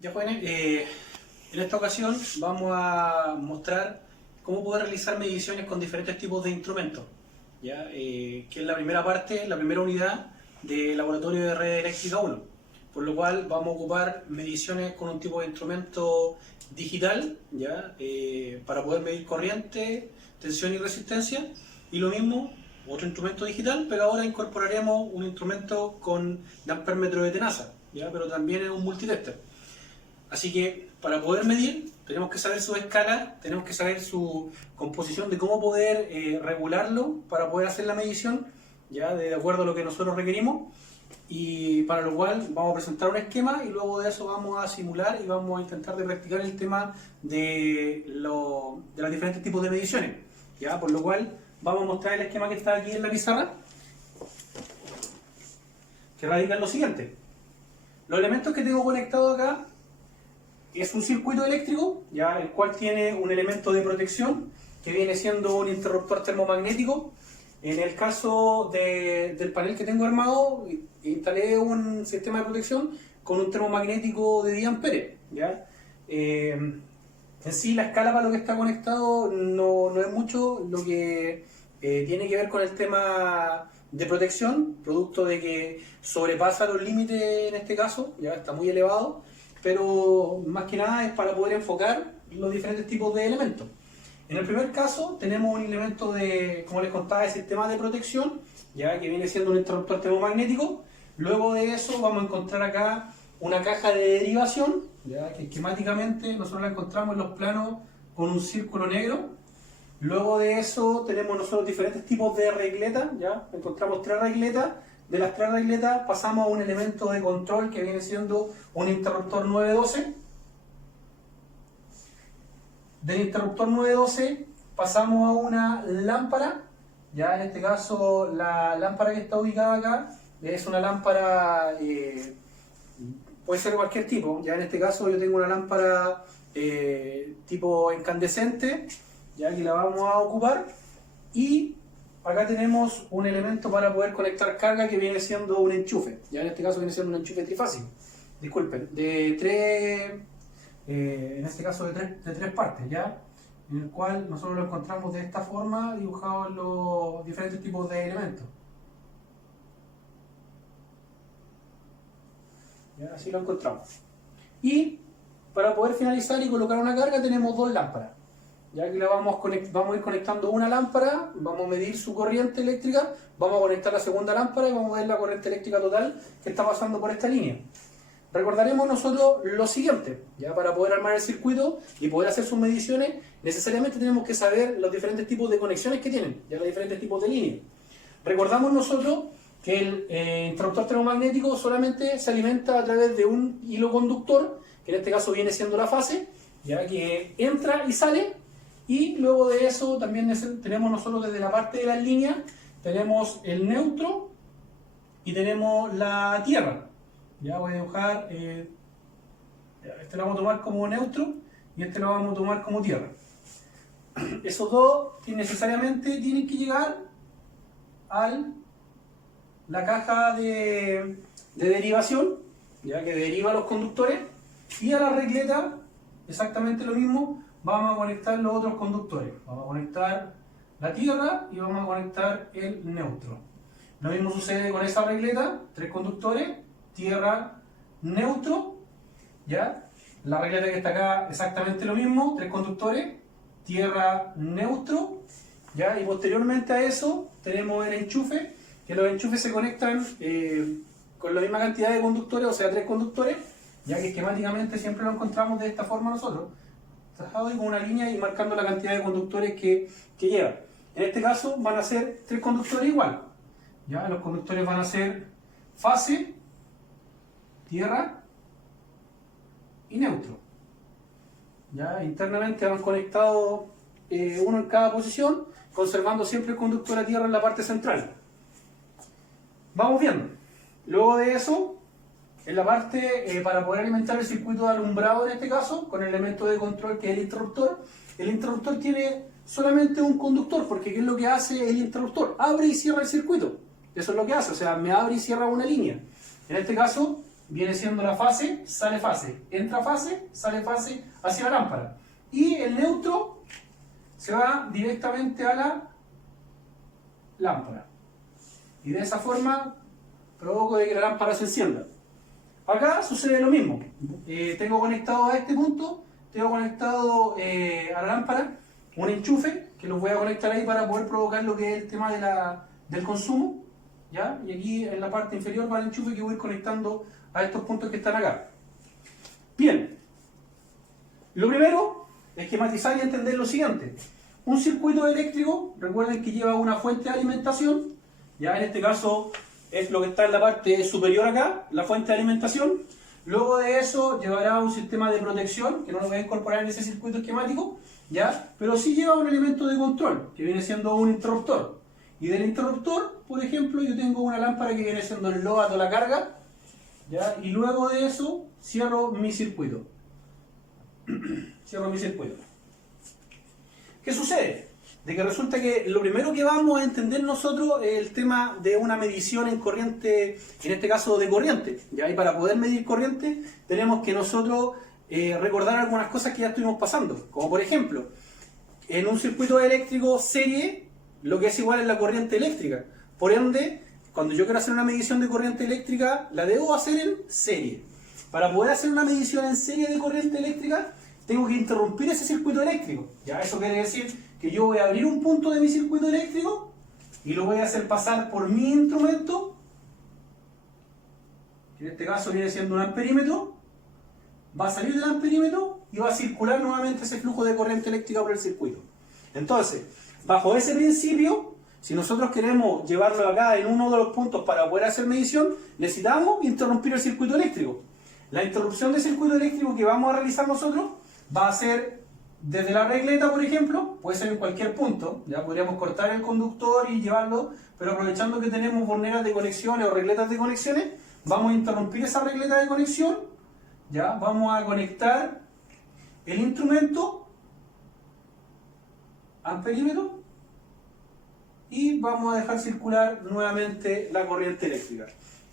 Ya jóvenes, en esta ocasión vamos a mostrar cómo poder realizar mediciones con diferentes tipos de instrumentos, ¿ya? Que es la primera parte, la primera unidad del laboratorio de red eléctrica 1. Por lo cual vamos a ocupar mediciones con un tipo de instrumento digital, ¿ya? Para poder medir corriente, tensión y resistencia. Y lo mismo, otro instrumento digital, pero ahora incorporaremos un instrumento con amperímetro de tenaza, ¿ya? Pero también es un multitester. Así que para poder medir tenemos que saber su escala, tenemos que saber su composición de cómo poder regularlo para poder hacer la medición, ya de acuerdo a lo que nosotros requerimos, y para lo cual vamos a presentar un esquema y luego de eso vamos a simular y vamos a intentar de practicar el tema de los diferentes tipos de mediciones, ya, por lo cual vamos a mostrar el esquema que está aquí en la pizarra, que radica en lo siguiente. Los elementos que tengo conectados acá es un circuito eléctrico, ya, el cual tiene un elemento de protección que viene siendo un interruptor termomagnético. En el caso del panel que tengo armado, instalé un sistema de protección con un termomagnético de 10 amperes, ¿ya? En sí, la escala para lo que está conectado no es mucho. Lo que tiene que ver con el tema de protección, producto de que sobrepasa los límites en este caso, ya está muy elevado, pero más que nada es para poder enfocar los diferentes tipos de elementos. En el primer caso tenemos un elemento de, como les contaba, de sistema de protección, ya que viene siendo un interruptor termomagnético. Luego de eso vamos a encontrar acá una caja de derivación, ya que esquemáticamente nosotros la encontramos en los planos con un círculo negro. Luego de eso tenemos nosotros diferentes tipos de regletas, ya encontramos 3 regletas. De las 3 regletas pasamos a un elemento de control que viene siendo un interruptor 912. Del interruptor 912 pasamos a una lámpara, ya en este caso la lámpara que está ubicada acá es una lámpara, puede ser cualquier tipo, ya en este caso yo tengo una lámpara tipo incandescente, ya que la vamos a ocupar, y acá tenemos un elemento para poder conectar carga que viene siendo un enchufe, ya en este caso viene siendo un enchufe trifásico, disculpen, de 3, en este caso de tres partes, ya, en el cual nosotros lo encontramos de esta forma dibujado en los diferentes tipos de elementos. Ya, así lo encontramos. Y para poder finalizar y colocar una carga tenemos 2 lámparas. Ya que la vamos a ir conectando una lámpara, vamos a medir su corriente eléctrica, vamos a conectar la segunda lámpara y vamos a ver la corriente eléctrica total que está pasando por esta línea. Recordaremos nosotros lo siguiente, ya para poder armar el circuito y poder hacer sus mediciones, necesariamente tenemos que saber los diferentes tipos de conexiones que tienen, ya los diferentes tipos de líneas. Recordamos nosotros que el interruptor termomagnético solamente se alimenta a través de un hilo conductor, que en este caso viene siendo la fase, ya que entra y sale. Y luego de eso también tenemos nosotros desde la parte de las líneas, tenemos el neutro y tenemos la tierra. Ya voy a dibujar, este lo vamos a tomar como neutro y este lo vamos a tomar como tierra. Esos dos necesariamente tienen que llegar a la caja de derivación, ya que deriva los conductores, y a la regleta exactamente lo mismo. Vamos a conectar los otros conductores, vamos a conectar la tierra y vamos a conectar el neutro. Lo mismo sucede con esa regleta, 3 conductores, tierra, neutro, ¿ya? La regleta que está acá exactamente lo mismo, 3 conductores, tierra, neutro, ¿ya? Y posteriormente a eso tenemos el enchufe, que los enchufes se conectan con la misma cantidad de conductores, o sea 3 conductores, ya que esquemáticamente siempre lo encontramos de esta forma nosotros, trazado con una línea y marcando la cantidad de conductores que lleva. En este caso van a ser 3 conductores igual, ¿ya? Los conductores van a ser fase, tierra y neutro. Ya internamente van conectados uno en cada posición, conservando siempre el conductor a tierra en la parte central. Vamos viendo. Luego de eso, en la parte para poder alimentar el circuito de alumbrado, en este caso, con el elemento de control que es el interruptor tiene solamente un conductor, porque ¿qué es lo que hace el interruptor? Abre y cierra el circuito. Eso es lo que hace, o sea, me abre y cierra una línea. En este caso, viene siendo la fase, sale fase, entra fase, sale fase hacia la lámpara. Y el neutro se va directamente a la lámpara. Y de esa forma provoco de que la lámpara se encienda. Acá sucede lo mismo. Tengo conectado a este punto, tengo conectado a la lámpara un enchufe que los voy a conectar ahí para poder provocar lo que es el tema del consumo. ¿Ya? Y aquí en la parte inferior va el enchufe que voy a ir conectando a estos puntos que están acá. Bien, lo primero es esquematizar y entender lo siguiente. Un circuito eléctrico, recuerden que lleva una fuente de alimentación, ya en este caso es lo que está en la parte superior acá, la fuente de alimentación. Luego de eso llevará un sistema de protección, que no lo voy a incorporar en ese circuito esquemático, ¿ya? Pero sí lleva un elemento de control, que viene siendo un interruptor. Y del interruptor, por ejemplo, yo tengo una lámpara que viene siendo el LOAD o la carga, ¿ya? Y luego de eso cierro mi circuito. Cierro mi circuito. ¿Qué sucede? De que resulta que lo primero que vamos a entender nosotros es el tema de una medición en corriente, en este caso de corriente, ¿ya? Y para poder medir corriente tenemos que nosotros recordar algunas cosas que ya estuvimos pasando, como por ejemplo, en un circuito eléctrico serie, lo que es igual es la corriente eléctrica. Por ende, cuando yo quiero hacer una medición de corriente eléctrica, la debo hacer en serie. Para poder hacer una medición en serie de corriente eléctrica, tengo que interrumpir ese circuito eléctrico. ¿Ya? Eso quiere decir que yo voy a abrir un punto de mi circuito eléctrico y lo voy a hacer pasar por mi instrumento, que en este caso viene siendo un amperímetro, va a salir del amperímetro y va a circular nuevamente ese flujo de corriente eléctrica por el circuito. Entonces, bajo ese principio, si nosotros queremos llevarlo acá en uno de los puntos para poder hacer medición, necesitamos interrumpir el circuito eléctrico. La interrupción del circuito eléctrico que vamos a realizar nosotros va a ser desde la regleta, por ejemplo, puede ser en cualquier punto, ya podríamos cortar el conductor y llevarlo, pero aprovechando que tenemos borneras de conexiones o regletas de conexiones, vamos a interrumpir esa regleta de conexión, ya vamos a conectar el instrumento amperímetro y vamos a dejar circular nuevamente la corriente eléctrica.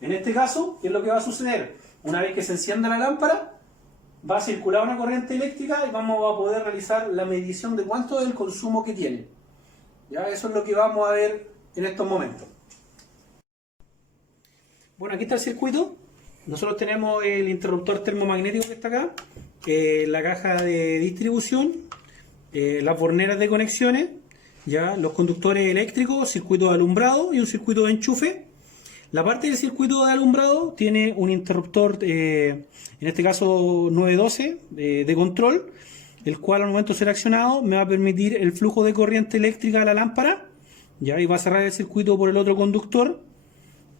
En este caso, ¿qué es lo que va a suceder? Una vez que se encienda la lámpara, va a circular una corriente eléctrica y vamos a poder realizar la medición de cuánto es el consumo que tiene. ¿Ya? Eso es lo que vamos a ver en estos momentos. Bueno, aquí está el circuito. Nosotros tenemos el interruptor termomagnético que está acá, la caja de distribución, las borneras de conexiones, ya los conductores eléctricos, circuito de alumbrado y un circuito de enchufe. La parte del circuito de alumbrado tiene un interruptor, en este caso 912, de control, el cual al momento de ser accionado me va a permitir el flujo de corriente eléctrica a la lámpara, ya, y va a cerrar el circuito por el otro conductor.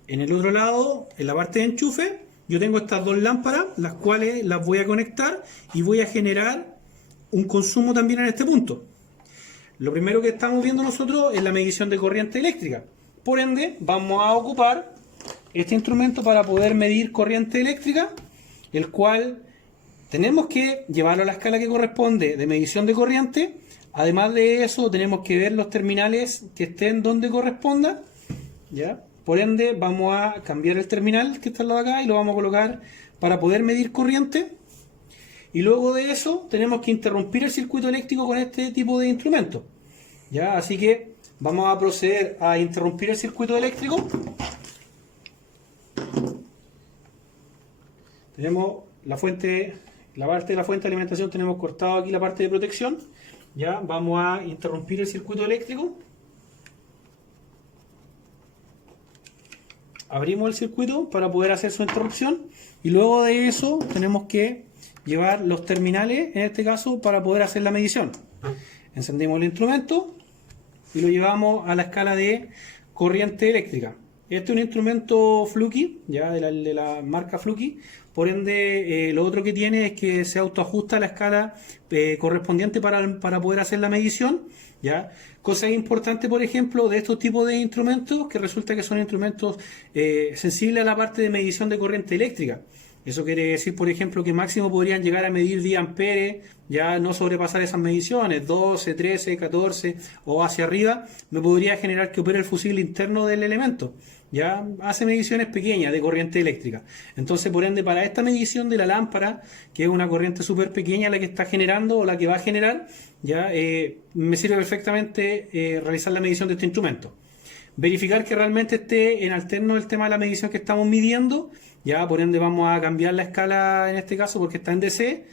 En el otro lado, en la parte de enchufe, yo tengo estas dos lámparas, las cuales las voy a conectar y voy a generar un consumo también en este punto. Lo primero que estamos viendo nosotros es la medición de corriente eléctrica. Por ende, vamos a ocupar este instrumento para poder medir corriente eléctrica, el cual tenemos que llevarlo a la escala que corresponde de medición de corriente. Además de eso, tenemos que ver los terminales que estén donde corresponda, ¿ya? Por ende, vamos a cambiar el terminal que está al lado de acá y lo vamos a colocar para poder medir corriente. Y luego de eso, tenemos que interrumpir el circuito eléctrico con este tipo de instrumento, ¿ya? Así que vamos a proceder a interrumpir el circuito eléctrico. Tenemos la fuente, la parte de la fuente de alimentación, tenemos cortado aquí la parte de protección. Ya vamos a interrumpir el circuito eléctrico. Abrimos el circuito para poder hacer su interrupción y luego de eso tenemos que llevar los terminales, en este caso, para poder hacer la medición. Encendemos el instrumento y lo llevamos a la escala de corriente eléctrica. Este es un instrumento Fluky, ya de la marca Fluky. Por ende, lo otro que tiene es que se autoajusta a la escala correspondiente para poder hacer la medición, ¿ya? Cosa importante, por ejemplo, de estos tipos de instrumentos, que resulta que son instrumentos sensibles a la parte de medición de corriente eléctrica. Eso quiere decir, por ejemplo, que máximo podrían llegar a medir 10 amperes, ya no sobrepasar esas mediciones, 12, 13, 14 o hacia arriba, me podría generar que opere el fusible interno del elemento. ya hace mediciones pequeñas de corriente eléctrica. Entonces, por ende, para esta medición de la lámpara, que es una corriente súper pequeña la que está generando o la que va a generar, ya me sirve perfectamente realizar la medición de este instrumento. Verificar que realmente esté en alterno el tema de la medición que estamos midiendo, ya por ende vamos a cambiar la escala en este caso porque está en DC,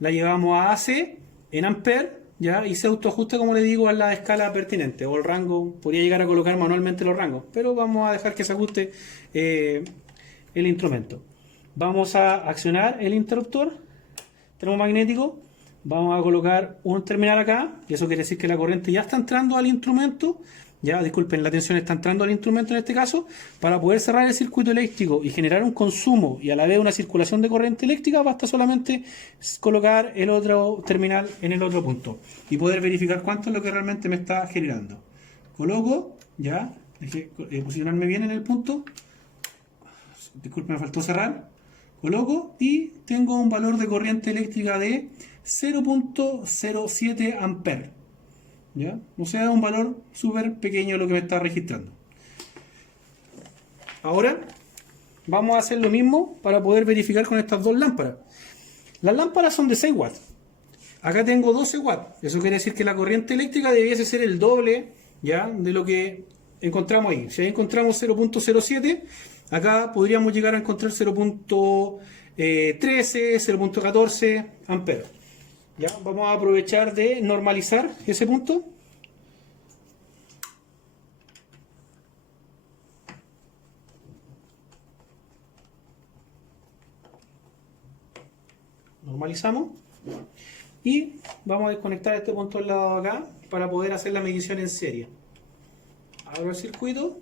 la llevamos a AC en ampere, ya, y se autoajusta, como le digo, a la escala pertinente o el rango. Podría llegar a colocar manualmente los rangos, pero vamos a dejar que se ajuste el instrumento. Vamos a accionar el interruptor termomagnético, vamos a colocar un terminal acá, y eso quiere decir que la corriente ya está entrando al instrumento. Ya, disculpen, la tensión está entrando al instrumento en este caso. Para poder cerrar el circuito eléctrico y generar un consumo y a la vez una circulación de corriente eléctrica, basta solamente colocar el otro terminal en el otro punto y poder verificar cuánto es lo que realmente me está generando. Coloco, ya, dejé posicionarme bien en el punto. Disculpen, me faltó cerrar. Coloco y tengo un valor de corriente eléctrica de 0.07 amperes. ¿Ya? O sea, un valor súper pequeño lo que me está registrando. Ahora vamos a hacer lo mismo para poder verificar con estas dos lámparas. Las lámparas son de 6 watts. Acá tengo 12 watts. Eso quiere decir que la corriente eléctrica debiese ser el doble, ¿ya?, de lo que encontramos ahí. Si ahí encontramos 0.07, acá podríamos llegar a encontrar 0.13, 0.14 amperes. ¿Ya? Vamos a aprovechar de normalizar ese punto. Normalizamos. Y vamos a desconectar este punto al lado de acá para poder hacer la medición en serie. Abro el circuito.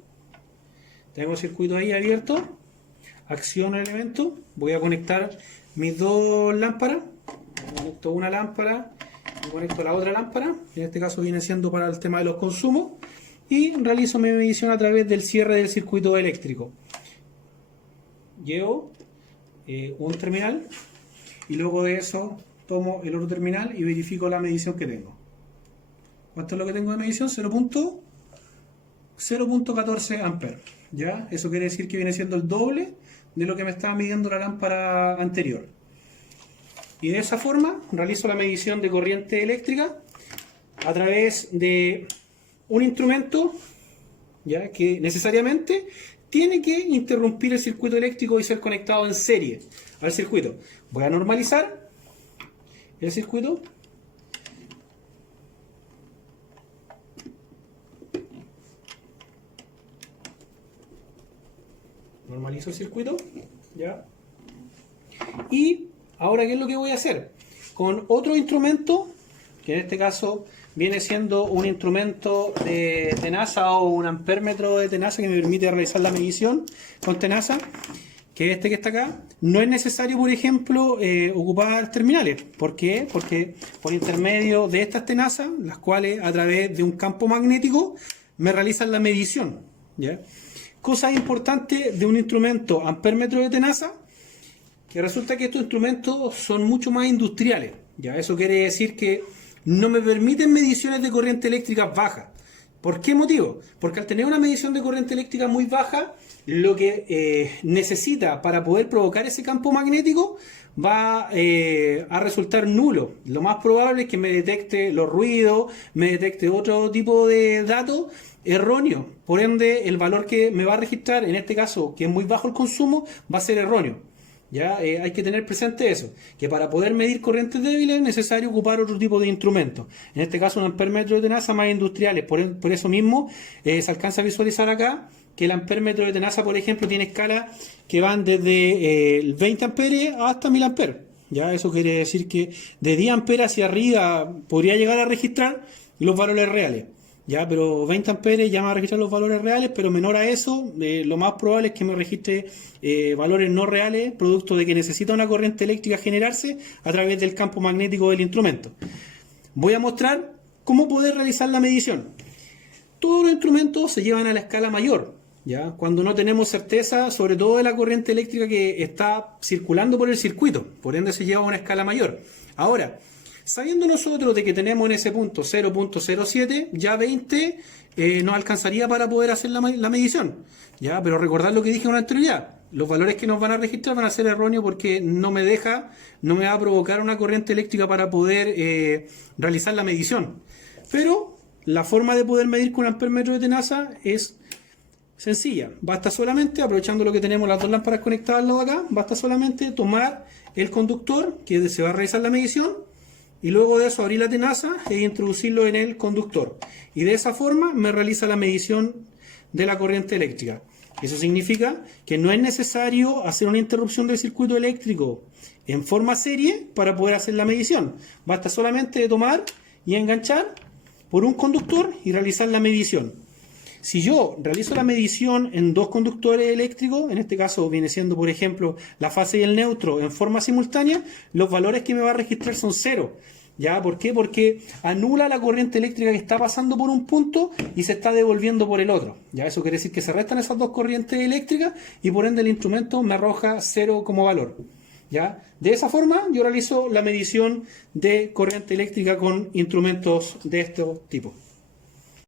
Tengo el circuito ahí abierto. Acciono el elemento. Voy a conectar mis dos lámparas. Conecto una lámpara y conecto la otra lámpara, en este caso viene siendo para el tema de los consumos, y realizo mi medición a través del cierre del circuito eléctrico. Llevo un terminal y luego de eso tomo el otro terminal y verifico la medición que tengo. ¿Cuánto es lo que tengo de medición? 0.14 amperes. ¿Ya? Eso quiere decir que viene siendo el doble de lo que me estaba midiendo la lámpara anterior. Y de esa forma realizo la medición de corriente eléctrica a través de un instrumento, ya, que necesariamente tiene que interrumpir el circuito eléctrico y ser conectado en serie al circuito. Voy a normalizar el circuito. Normalizo el circuito, ya. Y ahora, ¿qué es lo que voy a hacer? Con otro instrumento, que en este caso viene siendo un instrumento de tenaza o un ampérmetro de tenaza que me permite realizar la medición con tenaza, que es este que está acá. No es necesario, por ejemplo, ocupar terminales. ¿Por qué? Porque por intermedio de estas tenazas, las cuales a través de un campo magnético me realizan la medición, ¿ya? Cosa importante de un instrumento ampérmetro de tenaza, que resulta que estos instrumentos son mucho más industriales. ¿Ya? Eso quiere decir que no me permiten mediciones de corriente eléctrica baja. ¿Por qué motivo? Porque al tener una medición de corriente eléctrica muy baja, lo que necesita para poder provocar ese campo magnético va a resultar nulo. Lo más probable es que me detecte los ruidos, me detecte otro tipo de datos erróneos. Por ende, el valor que me va a registrar, en este caso, que es muy bajo el consumo, va a ser erróneo. ¿Ya? Hay que tener presente eso, que para poder medir corrientes débiles es necesario ocupar otro tipo de instrumentos. En este caso, un ampérmetro de tenaza más industriales. Por eso mismo se alcanza a visualizar acá que el ampérmetro de tenaza, por ejemplo, tiene escalas que van desde el 20 amperes hasta 1000 amperes. ¿Ya? Eso quiere decir que de 10 amperes hacia arriba podría llegar a registrar los valores reales. Ya, pero 20 amperes ya me va a registrar los valores reales, pero menor a eso, lo más probable es que me registre valores no reales, producto de que necesita una corriente eléctrica generarse a través del campo magnético del instrumento. Voy a mostrar cómo poder realizar la medición. Todos los instrumentos se llevan a la escala mayor, ¿ya? Cuando no tenemos certeza, sobre todo de la corriente eléctrica que está circulando por el circuito, por ende se lleva a una escala mayor. Ahora, Sabiendo nosotros de que tenemos en ese punto 0.07, ya 20 nos alcanzaría para poder hacer la medición. ¿Ya? Pero recordad lo que dije con anterioridad. Los valores que nos van a registrar van a ser erróneos porque no me va a provocar una corriente eléctrica para poder realizar la medición. Pero la forma de poder medir con amperímetro de tenaza es sencilla. Basta solamente, aprovechando lo que tenemos las dos lámparas conectadas al lado de acá, basta solamente tomar el conductor que se va a realizar la medición y luego de eso abrir la tenaza e introducirlo en el conductor. Y de esa forma me realiza la medición de la corriente eléctrica. Eso significa que no es necesario hacer una interrupción del circuito eléctrico en forma serie para poder hacer la medición. Basta solamente tomar y enganchar por un conductor y realizar la medición. Si yo realizo la medición en dos conductores eléctricos, en este caso viene siendo, por ejemplo, la fase y el neutro en forma simultánea, los valores que me va a registrar son cero. ¿Ya? ¿Por qué? Porque anula la corriente eléctrica que está pasando por un punto y se está devolviendo por el otro. ¿Ya? Eso quiere decir que se restan esas dos corrientes eléctricas y por ende el instrumento me arroja cero como valor. ¿Ya? De esa forma yo realizo la medición de corriente eléctrica con instrumentos de este tipo.